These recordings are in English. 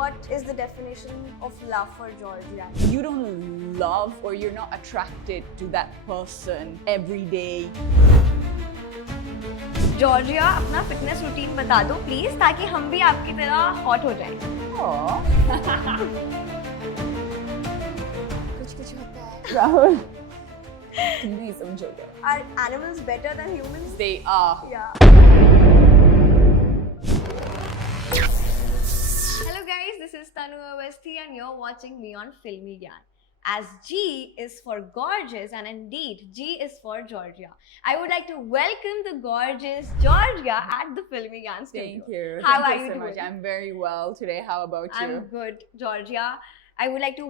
what is the definition of love for Georgia? You don't love or you're not attracted to that person every day. Georgia, अपना fitness routine बता दो please ताकि हम भी आपकी तरह hot हो जाएं. कुछ होता है. Rahul, तुम नहीं समझोगे. Are animals better than humans? They are. Yeah. Hello guys, this is Tanu Awasthi and you're watching me on Filmygyan. As G is for gorgeous and indeed G is for Georgia. I would like to welcome the gorgeous Georgia at the Filmygyan studio. Thank you. How Thank are you so much. doing? I'm very well today. How about you? I'm good, Georgia. I would like to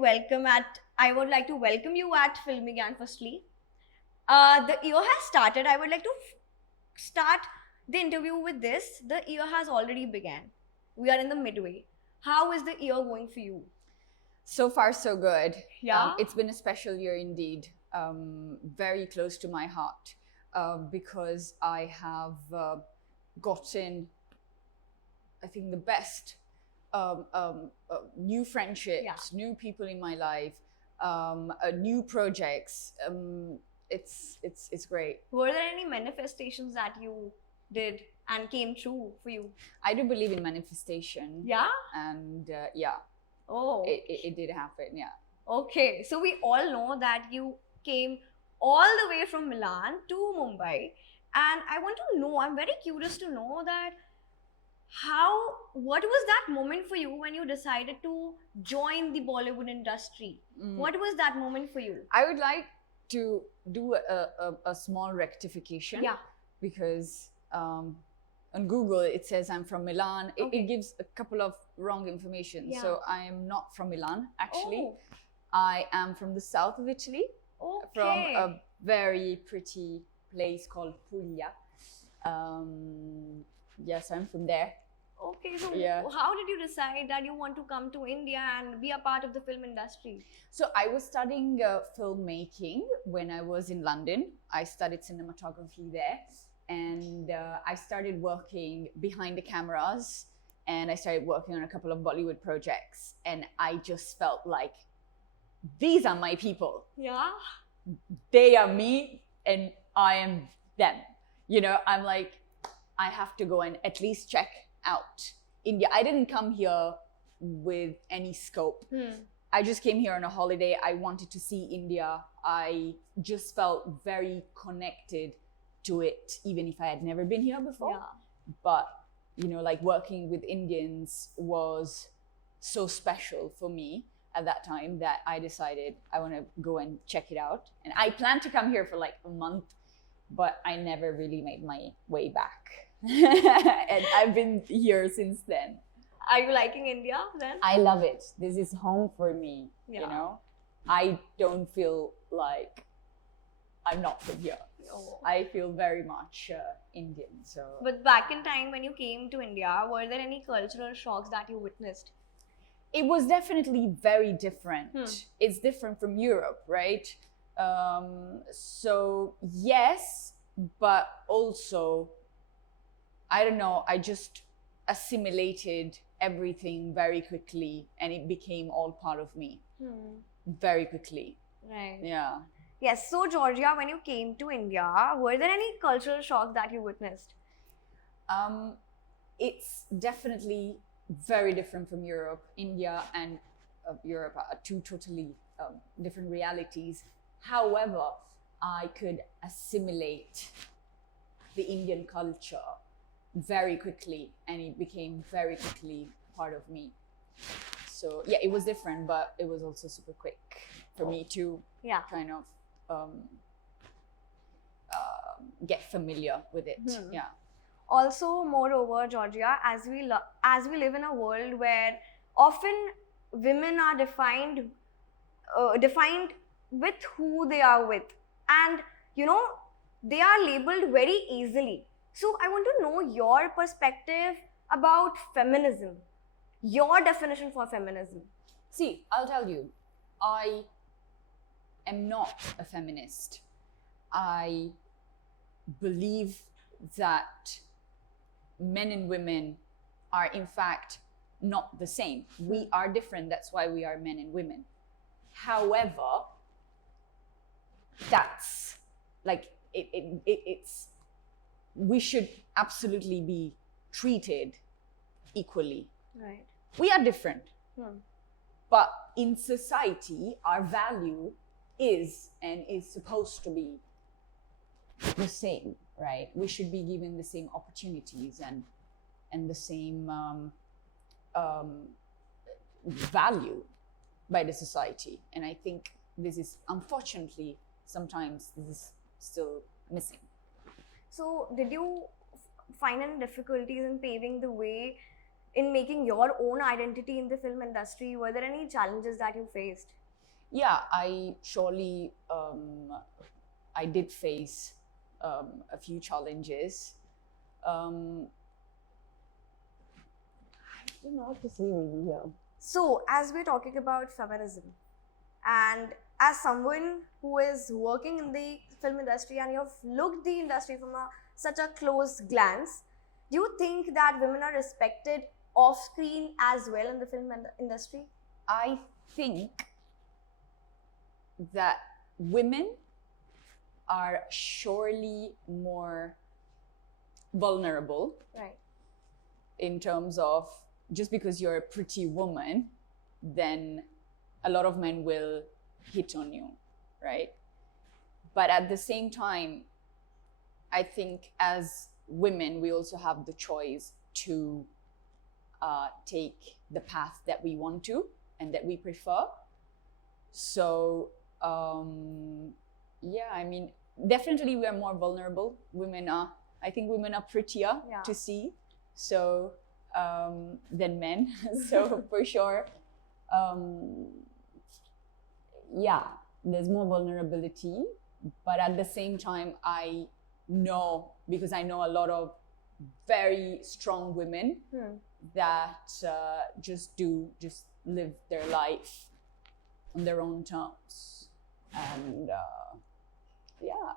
welcome you at Filmygyan firstly. The year has started. I would like to start the interview with this. The year has already begun. We are in the midway. How is the year going for you? So far, so good. Yeah? It's been a special year indeed. Very close to my heart because I have gotten, I think, the best new friendships, new people in my life, new projects. It's great. Were there any manifestations that you did and came true for you? I do believe in manifestation. Yeah? And yeah. Oh. It did happen, yeah. Okay, so we all know that you came all the way from Milan to Mumbai, and I want to know, I'm very curious to know that what was that moment for you when you decided to join the Bollywood industry? What was that moment for you? I would like to do a small rectification. Yeah. Because on Google it says I'm from Milan. It gives a couple of wrong information. Yeah. So I am not from Milan actually. Oh. I am from the south of Italy. Okay. From a very pretty place called Puglia. Yes, I'm from there. Okay, so Yeah. how did you decide that you want to come to India and be a part of the film industry? So I was studying filmmaking when I was in London. I studied cinematography there. And I started working behind the cameras and I started working on a couple of Bollywood projects. And I just felt like, these are my people. Yeah. They are me and I am them. You know, I'm like, I have to go and at least check out India. I didn't come here with any scope. I just came here on a holiday. I wanted to see India. I just felt very connected to it, even if I had never been here before. Yeah. But, you know, like working with Indians was so special for me at that time that I decided I want to go and check it out. And I planned to come here for like a month, but I never really made my way back. And I've been here since then. Are you liking India then? I love it. This is home for me, Yeah. you know? I don't feel like I'm not from here. Oh. I feel very much Indian. So, But back in time when you came to India, were there any cultural shocks that you witnessed? it was definitely very different. It's different from Europe, right? So yes, but also, I don't know, I just assimilated everything very quickly and it became all part of me very quickly. Right. Yeah. Yes, so Georgia, when you came to India, were there any cultural shocks that you witnessed? It's definitely very different from Europe. India and Europe are two totally different realities. However, I could assimilate the Indian culture very quickly and it became very quickly part of me. So yeah, it was different, but it was also super quick for me to kind of get familiar with it. Yeah. Also, moreover, Georgia, as we live in a world where often women are defined with who they are with, and you know they are labeled very easily. So I want to know your perspective about feminism, your definition for feminism. See, I'll tell you, I am not a feminist. I believe that men and women are in fact not the same. We are different. That's why we are men and women. However, that's like it's we should absolutely be treated equally. Right. We are different, but in society, our value is and is supposed to be the same, right? We should be given the same opportunities and the same value by the society. And I think this is, unfortunately, sometimes this is still missing. So, did you find any difficulties in paving the way in making your own identity in the film industry? Were there any challenges that you faced? Yeah, I surely, I did face a few challenges. I don't know what to say really here. So, as we're talking about feminism, and as someone who is working in the film industry and you've looked the industry from such a close glance, do you think that women are respected off screen as well in the film industry? I think that women are surely more vulnerable, right, in terms of just because you're a pretty woman, then a lot of men will hit on you, right? But at the same time, I think as women, we also have the choice to take the path that we want to and that we prefer. So, yeah, I mean, definitely we are more vulnerable. I think women are prettier to see, so than men. So for sure, yeah, there's more vulnerability. But at the same time, I know, because I know a lot of very strong women that just live their life on their own terms. And yeah,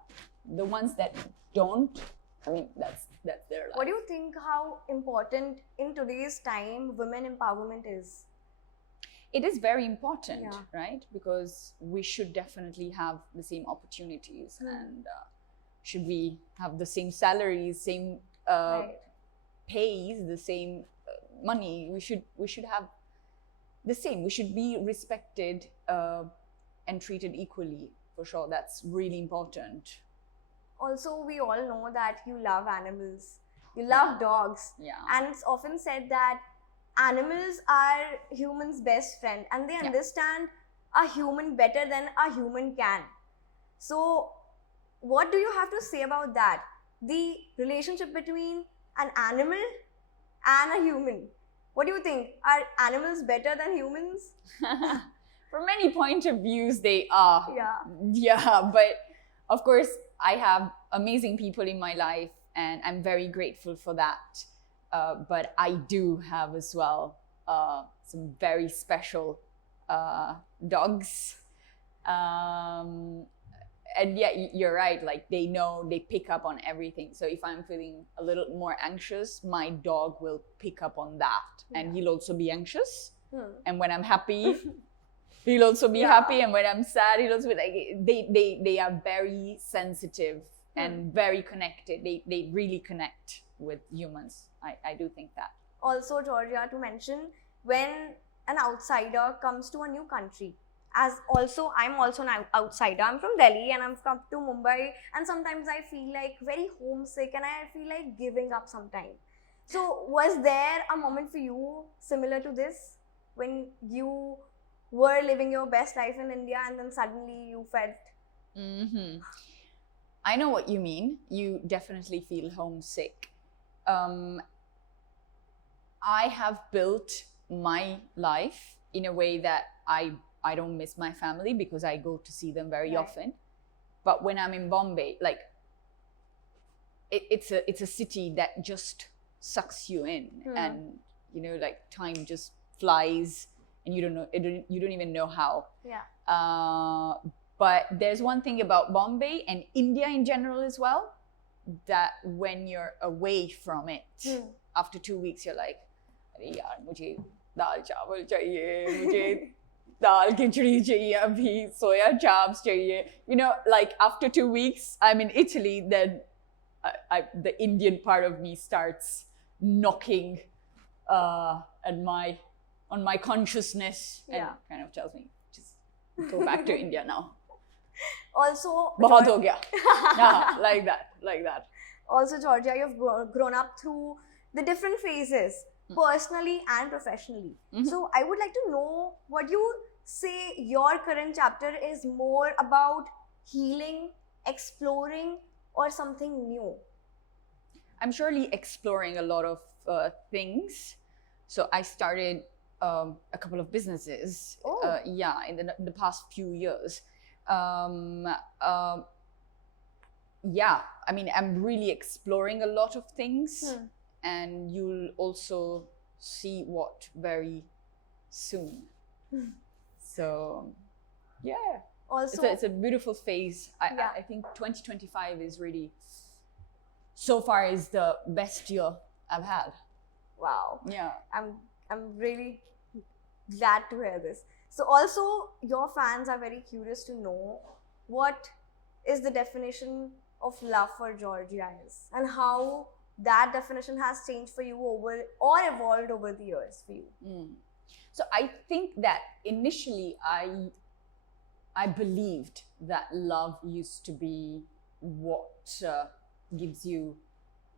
the ones that don't, I mean, that's their life. What do you think how important in today's time women empowerment is? It is very important, right? Because we should definitely have the same opportunities and should we have the same salaries, same pays, the same money, we should have the same. We should be respected and treated equally, for sure. That's really important. Also, we all know that you love animals. You love dogs. Yeah. And it's often said that animals are humans' best friend and they understand a human better than a human can. So, what do you have to say about that? The relationship between an animal and a human. What do you think? Are animals better than humans? From many point of views, they are. Yeah. Yeah, but of course, I have amazing people in my life and I'm very grateful for that. But I do have as well some very special dogs. And yeah, you're right, like they know, they pick up on everything. So if I'm feeling a little more anxious, my dog will pick up on that and he'll also be anxious. And when I'm happy, he'll also be happy. And when I'm sad, he'll also be like, they are very sensitive and very connected. They really connect with humans. I do think that. Also, Georgia, to mention, when an outsider comes to a new country, I'm also an outsider. I'm from Delhi and I've come to Mumbai, and sometimes I feel like very homesick and I feel like giving up sometimes. So was there a moment for you similar to this when you were living your best life in India and then suddenly you felt? I know what you mean. You definitely feel homesick. I have built my life in a way that I don't miss my family because I go to see them very often. But when I'm in Bombay, like it's a city that just sucks you in, and you know, like time just flies, and you don't even know how. But there's one thing about Bombay and India in general as well, that when you're away from it, after 2 weeks, you're like, अरे यार मुझे दाल चावल चाहिए, मुझे dal khichdi chahiye abhi, soya chops chahiye. You know, like after 2 weeks, I'm in Italy, then the Indian part of me starts knocking on my consciousness and kind of tells me, just go back to India now. Also, Bahut ho gaya. Yeah, like that. Also, Georgia, you've grown up through the different phases, personally and professionally. So I would like to know what you say your current chapter is more about healing, exploring, or something new. I'm surely exploring a lot of things. So I started a couple of businesses. In the past few years. I mean, I'm really exploring a lot of things, and you'll also see what very soon. So, yeah. Also, it's a beautiful phase. I think 2025 is really, so far, is the best year I've had. Wow. Yeah. I'm really glad to hear this. So also, your fans are very curious to know what is the definition of love for Georgia is, and how that definition has changed for you or evolved over the years for you. So I think that initially I believed that love used to be what gives you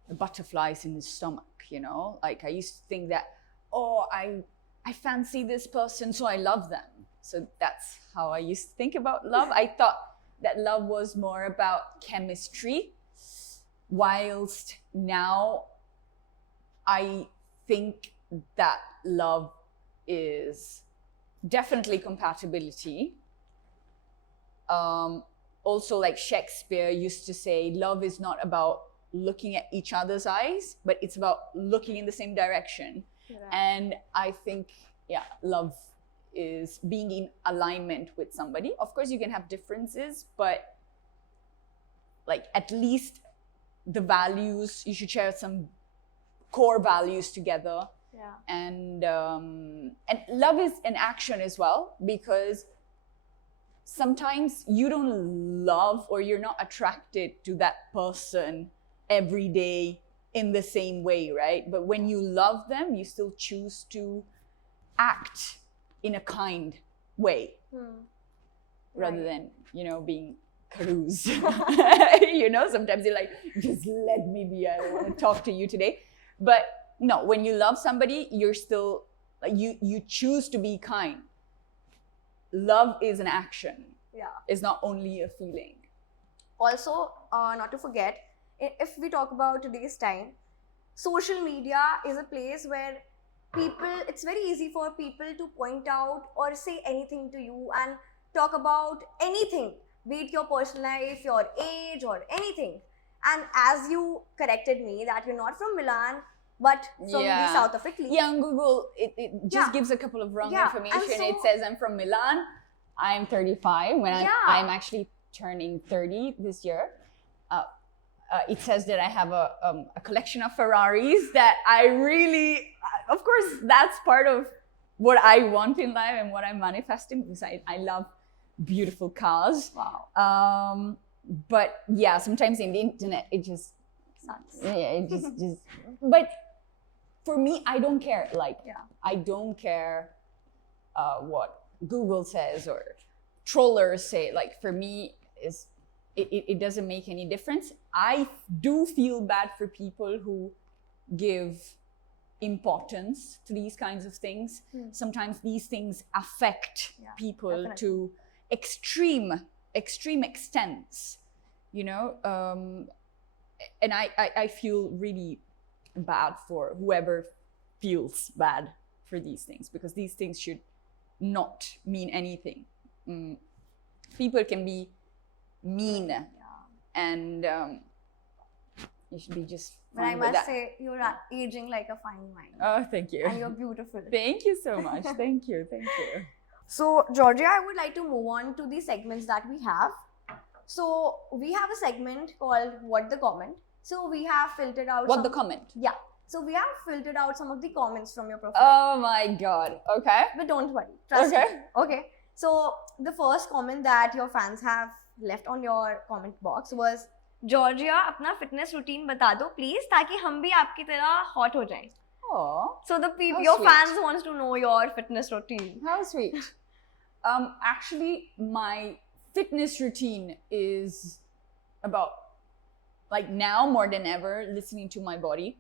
the butterflies in the stomach, you know? Like I used to think that, I fancy this person, so I love them. So that's how I used to think about love. I thought that love was more about chemistry, whilst now I think that love is definitely compatibility. Also, like Shakespeare used to say, love is not about looking at each other's eyes, but it's about looking in the same direction. Right. And I think, love is being in alignment with somebody. Of course, you can have differences, but like at least the values, you should share some core values together. Yeah. And love is an action as well, because sometimes you don't love or you're not attracted to that person every day in the same way, right? But when you love them, you still choose to act in a kind way rather than, being cruise. Sometimes you're like, just let me be, I don't want to talk to you today. But no, when you love somebody, you're still, you choose to be kind. Love is an action. Yeah. It's not only a feeling. Also, not to forget, if we talk about today's time, social media is a place where it's very easy for people to point out or say anything to you and talk about anything, be it your personal life, your age, or anything. And as you corrected me that you're not from Milan, but from the south of Italy. Yeah, on Google, it just gives a couple of wrong information. It says I'm from Milan. I'm 35 when I'm actually turning 30 this year. It says that I have a collection of Ferraris that I really, of course, that's part of what I want in life and what I'm manifesting, because I love beautiful cars. Wow. But yeah, sometimes in the internet, it just sucks. Yeah, it just but for me, I don't care. I don't care what Google says or trollers say. Like for me, it doesn't make any difference. I do feel bad for people who give importance to these kinds of things. Sometimes these things affect people to extreme extents, and I feel really bad for whoever feels bad for these things, because these things should not mean anything. People can be mean, and you should be just fine. But I must say, you're aging like a fine wine. Oh, thank you. And you're beautiful. Thank you so much. Thank you. So, Georgia, I would like to move on to the segments that we have. So, we have a segment called What the Comment. So, we have filtered out What the comment? Yeah. So we have filtered out some of the comments from your profile. Oh my god. Okay. But don't worry. Trust me. Okay. Okay. So the first comment that your fans have left on your comment box was, Georgia, अपना fitness routine बता दो please ताकि हम भी आपकी तरह hot हो जाएं. Oh, So the How your sweet. fans wants to know your fitness routine. how sweet. Actually, my fitness routine is about, like, now more than ever, listening to my body,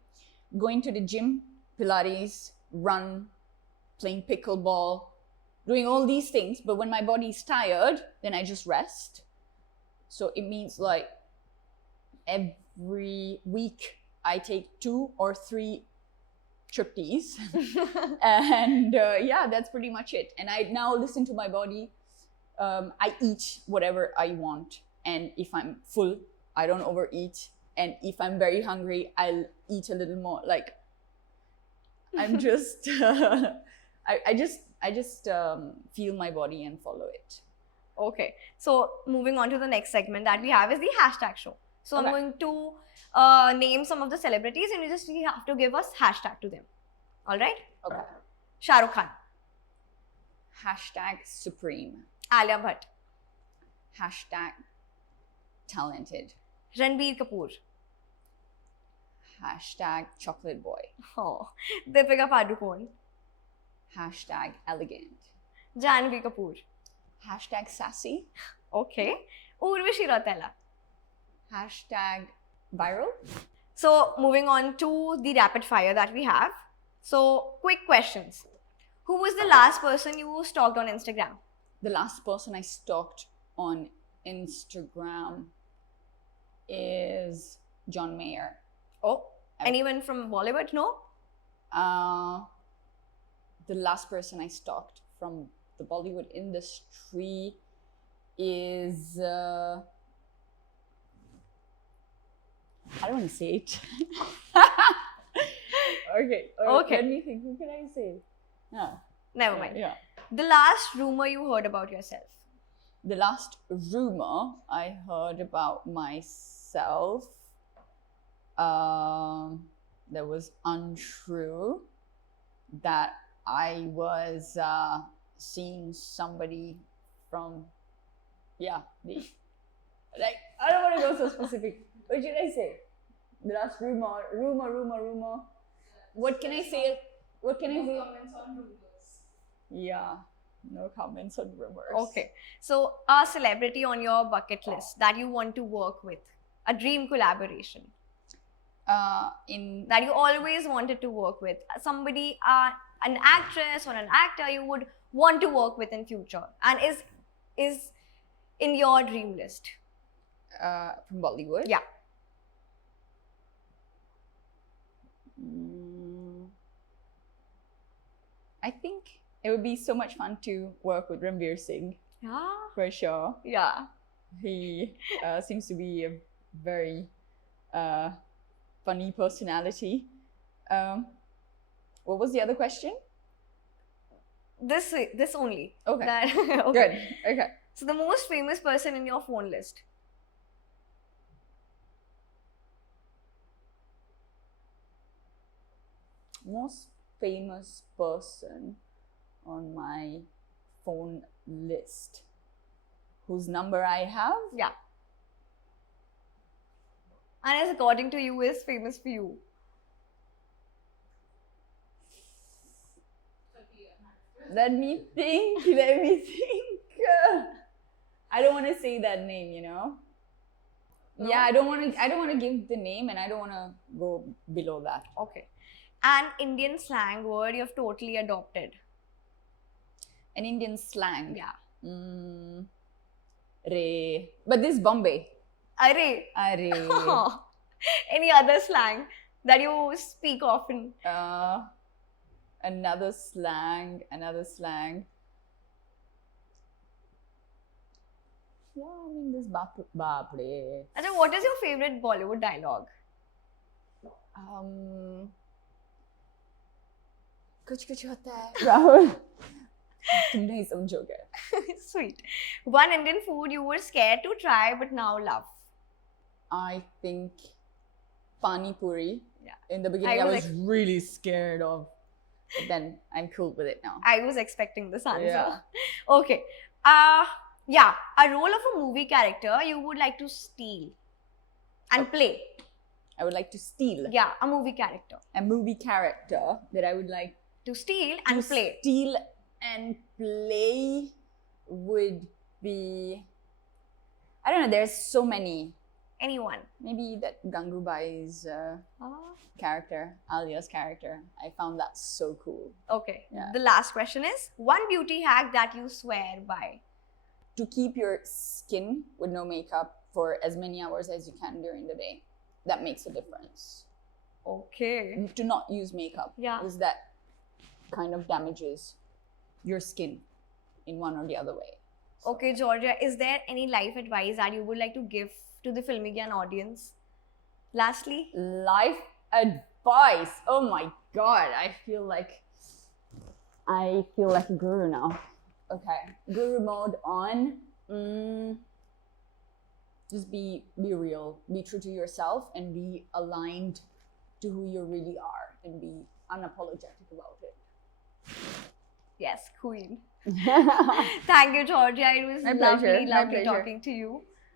going to the gym, Pilates, run, playing pickleball, doing all these things. But when my body is tired, then I just rest. So it means like every week I take 2 or 3 tripties. And yeah, that's pretty much it. And I now listen to my body. I eat whatever I want. And if I'm full, I don't overeat. And if I'm very hungry, I'll eat a little more. Like, I'm just, I just feel my body and follow it. Okay. So moving on to the next segment that we have is the hashtag show. So Okay. I'm going to name some of the celebrities and you have to give us hashtag to them. All right? Okay. Shah Rukh Khan, Hashtag supreme. Alia Bhatt, Hashtag talented. Ranbir Kapoor, Hashtag chocolate boy. oh, Deepika Padukone, Hashtag elegant. Janvi Kapoor, Hashtag sassy. okay, Urvashi Rautela. Hashtag viral. So moving on to the rapid fire that we have. So quick questions. Who was the last person you stalked on Instagram? The last person I stalked on Instagram is John Mayer. Oh, anyone from Bollywood? No? The last person I stalked from the Bollywood industry is I don't want to say it. Okay. Okay. Let me think. Who can I say? No. Never mind. Yeah. The last rumor you heard about yourself? The last rumor I heard about myself that was untrue, that I was seeing somebody from, like, I don't want to go so specific. What should I say? The last rumor. What can I say? What can I say? Comments on rumors. Yeah, no comments on rumors. Okay. So a celebrity on your bucket list that you want to work with, a dream collaboration In that you always wanted to work with, somebody, an actress or an actor you would want to work with in future and is in your dream list. from Bollywood. Yeah. I think it would be so much fun to work with Ranveer Singh, Yeah. for sure. Yeah. He seems to be a very funny personality. What was the other question? This only. Okay. That, okay. Good. Okay. So the most famous person in your phone list. Most famous person on my phone list whose number I have? Yeah. And as according to you is famous for you. Let me think. I don't want to say that name, you know. No? Yeah, I don't want to give the name, and I don't want to go below that. Okay. An Indian slang word you've totally adopted. An Indian slang. Yeah. Re. But this is Bombay. Arre. Are. Any other slang that you speak often? Another slang. Yeah, I mean this bapre. Achha, what is your favorite Bollywood dialogue? कुछ होता है राहुल तुम नहीं समझोगे. Sweet. One Indian food you were scared to try but now love. I think pani puri In the beginning, I was was really scared of, but then I'm cool with it now. I was expecting this answer. Yeah. Okay. Yeah, a role of a movie character you would like to steal and play. I would like to steal Yeah, a movie character. a movie character that I would like To steal and to play. steal and play would be, I don't know, there's so many. Anyone. Maybe that Gangubai's character, Alia's character. I found that so cool. Okay. Yeah. The last question is one beauty hack that you swear by. To keep your skin with no makeup for as many hours as you can during the day. That makes a difference. Okay. To not use makeup. Yeah. Because that kind of damages your skin in one or the other way. Okay, Georgia, is there any life advice that you would like to give to the Filmygyan audience? Lastly? Life advice. Oh my god, I feel like a guru now. Okay, guru mode on. Just be real, be true to yourself, and be aligned to who you really are, and be unapologetic about it. Yes, queen. Thank you, Georgia. It was My pleasure, lovely my pleasure. talking to you.